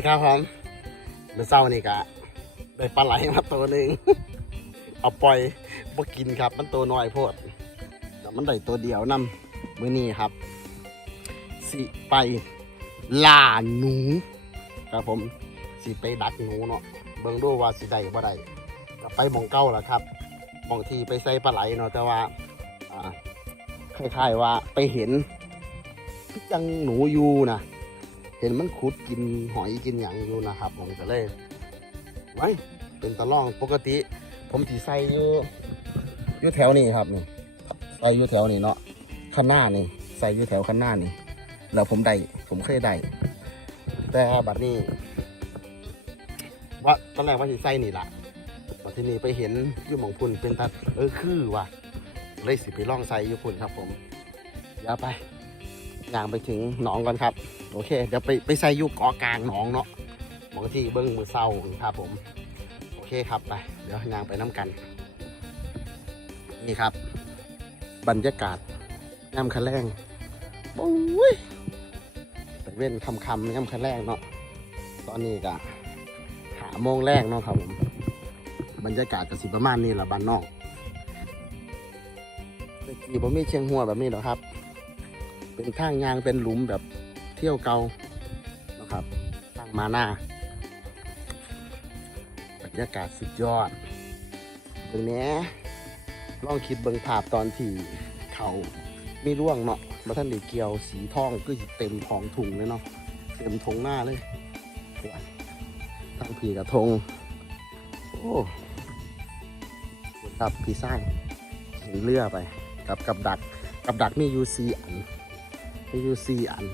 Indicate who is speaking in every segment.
Speaker 1: ดีครับผมเมื่อเช้านี่กะได้ปลาไหลมาตัวหนึ่ง เอาปล่อยบ่กินครับ มันตัวน้อยโพดแต่มันได้ตัวเดียวนำมื้อนี้ครับ สิไปล่าหนู ครับผมสิไปดักหนูเนาะเบิ่งดูว่าสิได้บ่ได้ก็ไปหมองเก้าแล่ะครับหมองที่ไปใส่ปลาไหลเนาะแต่ว่าอ่าคล้ายๆว่าไปเห็นจังหนูอยู่นะ เห็นมันขุดกินหอยกินอย่างอยู่นะครับผมก็เลยไว้เป็นตะล่องปกติ ผมถีใส่อยู่อยู่แถวนี้ครับนี่ใส่อยู่แถวนี้เนาะข้างหน้านี่ใส่อยู่แถวข้างหน้านี่แล้วผมได้ผมเคยได้แต่บัดนี้ ว่าตอนแรกว่าถีใส่นี่ละบัดทีนี้ไปเห็นอยู่หมองพุ่นเป็นตัดเออคือว่ะเลยสิไปล่องใส่อยู่พุ่นครับผมอย่าไป ย่างไปถึงหนองก่อนครับ โอเค เดี๋ยวไปไปใส่ยุกเกาะกลางหนองเนาะบางที่เบิ้งมือเศร้าครับผม โอเคครับไป เดี๋ยวยางไปน้ำกัน นี่ครับ บรรยากาศย่ำคันแรงโอ้ยเป็นเว้นคำคำๆย่ำคันแรงเนาะ ตอนนี้ก็หาโมงแรกเนาะครับผม บรรยากาศก็สิประมาณนี้แหละบ้านนอกแต่กี้ผมมีเชียงหัวแบบนี้หรอครับ เป็นทางยางเป็นหลุมแบบเที่ยวเกานะครับทางมาหน้าบรรยากาศสุดยอดตรงนี้ลองคิดเบิ่งภาพตอนที่เขามีร่วงเนาะมาท่านไดีเกียวสีทองก็เต็มท้องถุงเลยเนาะเต็มทงหน้าเลยโอ้ยทั้งผีกระทง โอ้ครับพี่สร้างเห็นเรือไป กับกับดัก กับดักมีอยูซีอัน มีอยู่สี่อัน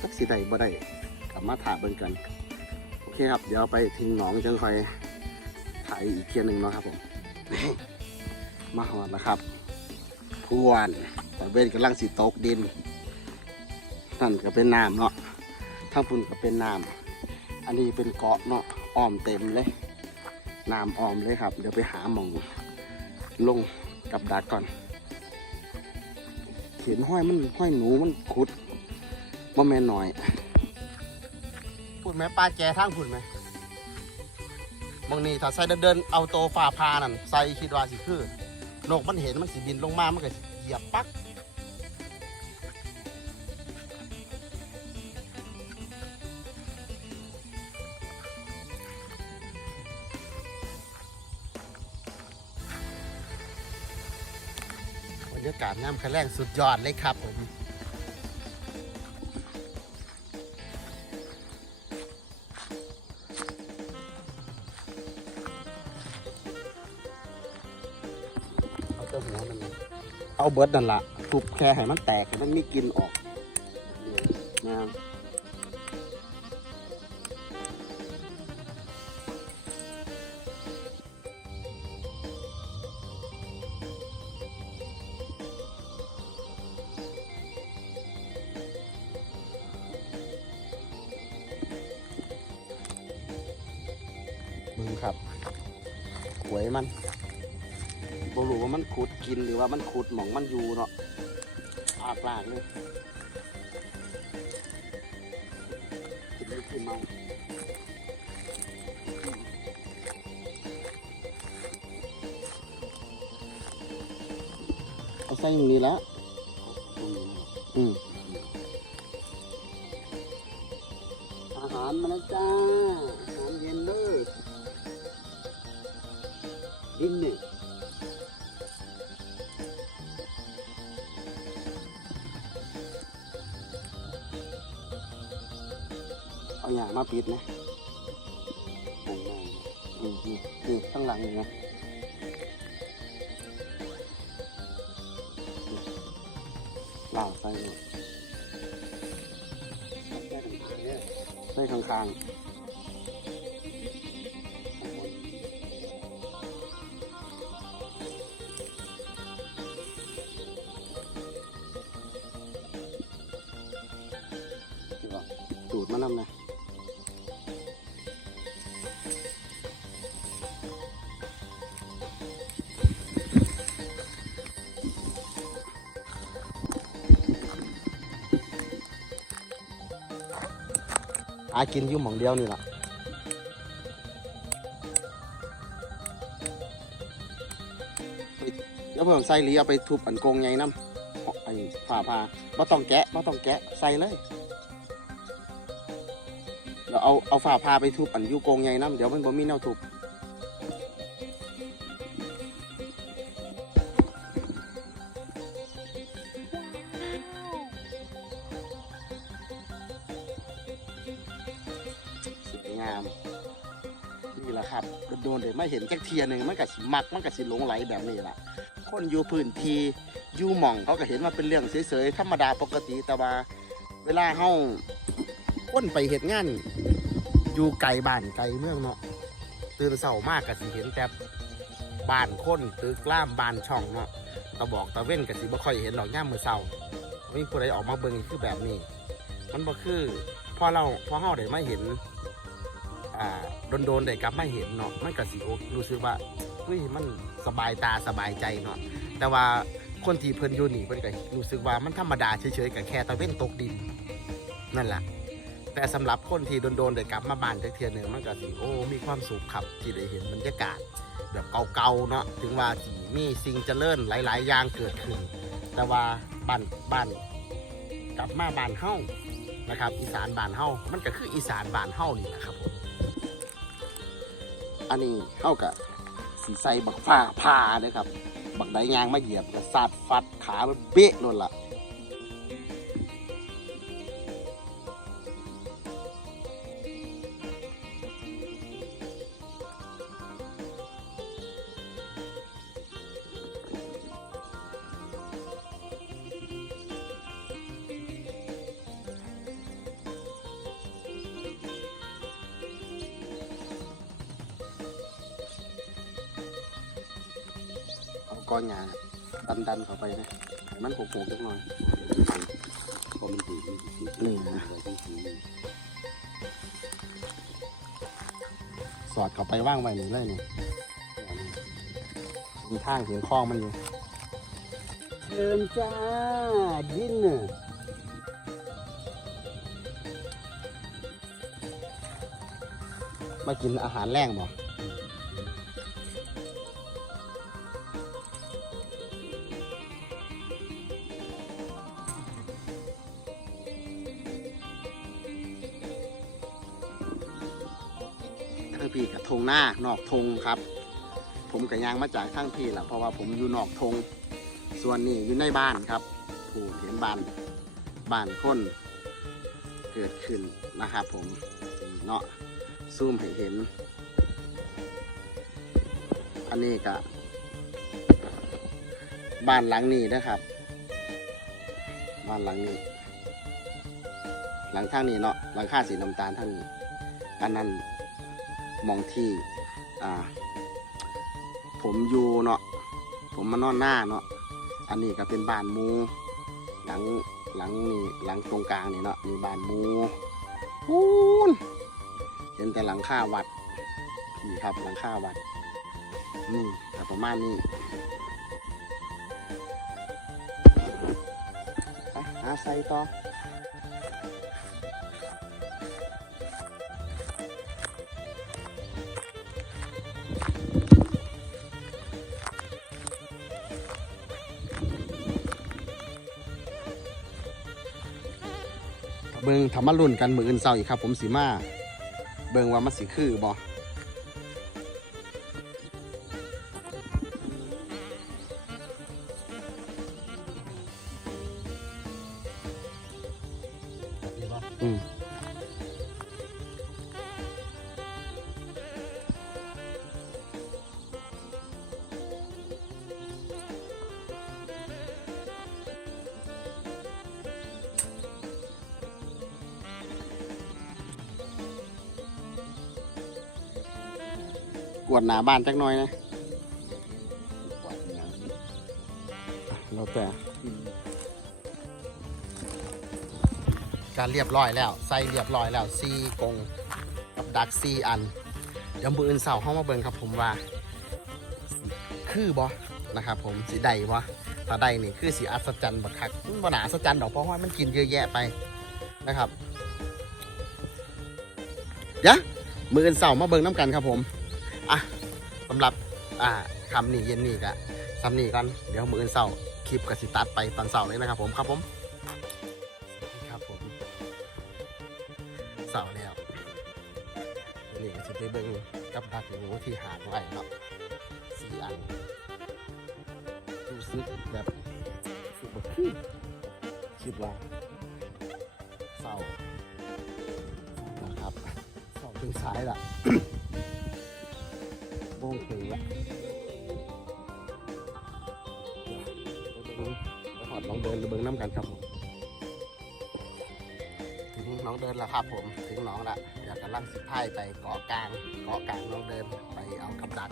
Speaker 1: สักสีใดบ่ได้กลับมาถ่าเบิ่งกัน โอเคครับ เดี๋ยวไปทิ้งหนองจังคอยถ่ายอีกเทียหนึ่งเนาะครับผม มาหอดแล้วครับพวนแต่เวนกำลังสิตกดิน นั่นก็เป็นน้ำเนาะทั้งพุ่นก็เป็นน้ำอันนี้เป็นเกาะเนาะอ้อมเต็มเลยน้ำอ้อมเลยครับ เดี๋ยวไปหาหมองลงกับดักก่อน เห็นห้อยมันห้อยหนูมันขุดว่าแม่นหน่อยพูดไหมปลาแจทางพูดไหมบางนี้ถ้าใส่เดินๆเอาโตฝ่าพานั่นใส่คิดว่าสิคือนกมันเห็นมันสิบินลงมามันก็เหยียบปัก รรยากาศน้ำคันแรงสุดยอดเลยครับผมเอาเจ้าหัวมันนะเอาเบิร์ดนั่นละทุบแค่ให้มันแตกให้มันมีกินออกนะ มันบ่รู้ว่ามันขุดกินหรือว่ามันขุดหมองมันอยู่เนาะปากลากเลยกินไม่กินมาเอาใส่อย่างนี้แล้วอืมอาหารมาแล้วจ้าินนี่เอาหยามาปิดนะโอ้โหอืมนี่นี่ข้างหลังนี่นะลาวใส่หมดใส่ข้างๆ หากินอยู่หม่องเดียวนี่ล่ะเดี๋ยวเพิ่มใส่หลีเอาไปทุบอันกงไงน้ำไอ้ผ่าผ่าบ่ต้องแกะบ่ต้องแกะใส่เลยเดี๋ยวเอาเอาฝ่าพาไปทุบอันยูโกงไงน้ำเดี๋ยวมันบ่มีแนวทุบ งาม นี่แหละครับ โดนๆเดี๋ยไม่เห็นจักเทียหนึ่งมันก็สิมักมันก็สิหลงไหลแบบนี้ล่ะ คนอยู่พื้นที่อยู่หม่องเขาก็เห็นว่าเป็นเรื่องเฉยๆธรรมดาปกติแต่ว่า เวลาเฮาคนไปเหตุงานอยู่ไกลบ้านไกลเมืองเนาะตื่นเสามากก็สิเห็นแต่บ้านคนตึกล่ามบ้านช่องเนาะตะบอกตะเว้นก็สิบ่ค่อยเห็นดอกย่ามมือเสาไม่มีผู้ใดออกมาเบิ่งคือแบบนี้ มันบ่คือพอเราพอเฮาได้มาเห็น อ่าโดนๆได้กลับมาเห็นเนาะมันก็สิโอรู้สึกว่าเฮ้ยมันสบายตาสบายใจเนาะแต่ว่าคนที่เพิ่นอยู่นี่เพิ่นก็รู้สึกว่ามันธรรมดาเฉยๆกับแค่ตะเว้นตกดินนั่นแหละแต่สำหรับคนที่โดนๆได้กลับมาบ้านจักเทียหนึ่งมันก็สิโอ้มีความสุขครับที่ได้เห็นบรรยากาศ แบบเก่าๆเนาะถึงว่าสิมีสิ่งเจริญหลาย ๆ อย่างเกิดขึ้น แต่ว่าบ้านบ้านกลับมาบ้านเฮานะครับ อีสานบ้านเฮามันก็คืออีสานบ้านเฮานี่แหละครับผม อันนี้เข้ากับสีใสบักฟ้าผ่าเลยครับ บักไดยางมาเหยียบกับสาดฟัดขามันเบะโลนละ ก้อนยางดันดันๆเข้าไปนะให้มันโผล่ๆเล็กน้อย
Speaker 2: พอมันถือมันถือ
Speaker 1: นี่นะสอดเข้าไปว่างไว้นี่เลยนี่มีทางถึงคลองมันอยู่เดินจ้าดินน่ะมากินอาหารแรงบ่ นอกทงครับ ผมกับยางมาจากทั้งพี่แหละเพราะว่าผมอยู่นอกทงส่วนนี้อยู่ในบ้านครับผู้เห็นบ้านบ้านคนเกิดขึ้นนะครับผมเนาะซูมให้เห็น อันนี้ก็บ้านหลังนี้นะครับ บ้านหลังนี้ หลังทางนี้เนาะหลังค่าสีน้ำตาลทางนี้อันนั้นมองที่ อ่า ผมอยู่เนาะผมมานอนหน้าเนาะอันนี้ก็เป็นบ้านมูหลังหลังนี่หลังตรงกลางนี่เนาะมีบ้านมูพูนเห็นแต่หลังคาวัดนี่ครับหลังคาวัดนี่แต่ประมาณนี้ไปหาใส่ต่อ เบิงทำมารุ่นกันมืออื่นเศร้าอีกครับ ผมสีมา เบิงว่ามันสีคือบออืม กวดหนาบ้านจักหน่อยนะ
Speaker 2: กวาดน้
Speaker 1: แล้วแต่การเรียบร้อยแล้วใส่เรียบร้อยแล้วซีกงกับดักซีอันเดี๋ยวมืออื่นเสาร์เข้ามาเบิ่งครับผมว่า คือบอนะครับผมสีใดบอถ้าใดนี่คือสีอัศจรรย์บักคักมันบ่หนาอัศจรรย์ดอกเพราะว่ามันกินเยอะแยะไปนะครับเดี๋ยวมืออนเสาร์มาเบิ่งน้ำกันครับผม อะสำหรับอ่าคำนี้เย็นนี้กะคำนี้กันเดี๋ยวมืออนเสาร์คลิปกับสิตัดไปตอนเสาร์เลยนะครับผมครับผมนี่ครับผมเสาร์แล้วนี่ก็จะไปเบิ่งกับดักหนูที่หาไว้เนาะสี่อันรู้สึกแบบสึกแบบคือคิดว่าเสาร์นะครับสองถึงซ้ายละ โบ้งถึงละเดี๋ยวไปหอดน้องเดินเบิ้งน้ำกันครับผมถึงน้องเดินแล้วครับผมถึงน้องละเดี๋ยวกำลังสิพายไปเกาะกลางเกาะกลางน้องเดินไปเอากับดัก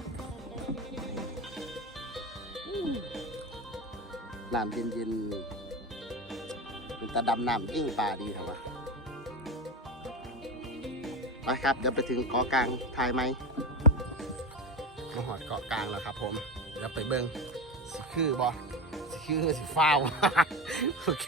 Speaker 1: น้ำเย็นๆเป็นตาดำน้ำยิ่งปลาดีครับวะไปครับเดี๋ยวไปถึงเกาะกลางถ่ายไหม มาหอดเกาะกลางแล้วครับ ผมเดี๋ยวไปเบิ้งสิคือบอสิคือสิฟ้าวโอเค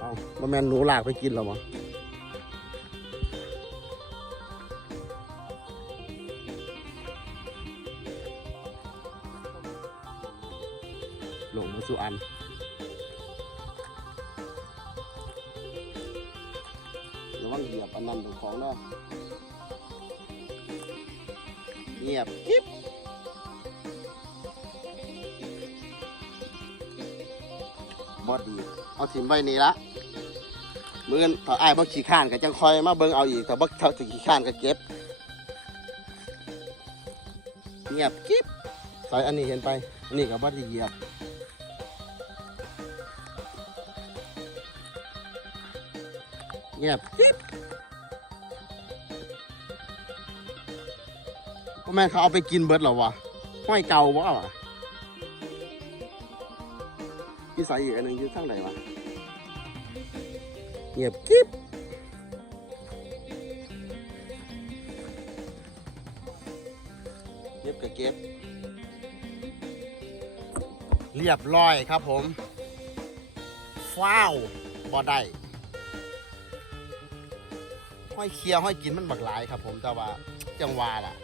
Speaker 1: เอาบ่แมนหนูหลากไปกินหรอมั้ง ระวับอันนั้นของเนาะเงียบกิ๊บบอดีเอาถิ่มไว้นี่ละมืออนถ้าอ้ายบ่ขี้ข้านก็จังคอยมาเบิ่งเอาอีกถ้าบ่ถ้าสิขี้ข้านก็เก็บ เงียบกิ๊บใส่อันนี้เห็นไปอันนี้ก็บ่ได้เหยียบเงียบกิ๊บ ก็แม่เขาเอาไปกินเบิดหรอวะห้อยเก่าวะวะพี่ใส่อีกอันหนึ่งอยู่ข้างไหนวะเงียบกิ๊บเก็บกับเก็บ เรียบร้อยครับผม ฟ้าวบ่ได้ห้อยเคียวห้อยกินมันบักหลายครับผมแต่ว่าจังหวาล่ะ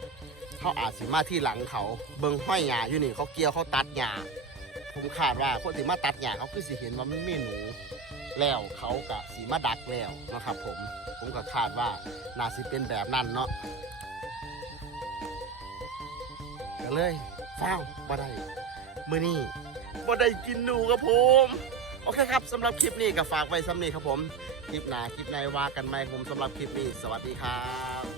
Speaker 1: เขาอาจสิมาที่หลังเขาเบิ่งห้อยหญ้าอยู่นี่เขาเกี่ยวเขาตัดหญ้าผมคาดว่าคนที่มาตัดหญ้าเขาคือสิเห็นว่ามันมีหนูแล้วเขากะสีมาดักแล้วนะครับผมผมก็คาดว่าน่าสิเป็นแบบนั้นเนาะก็เลยฟ้าวบ่ได้มือนี้บ่ได้กินหนูครับผม โอเคครับสำหรับคลิปนี้ก็ฝากไว้สำนี้ครับผม คลิปหนาคลิปในว่ากันไหมผมสำหรับคลิปนี้ สวัสดีครับ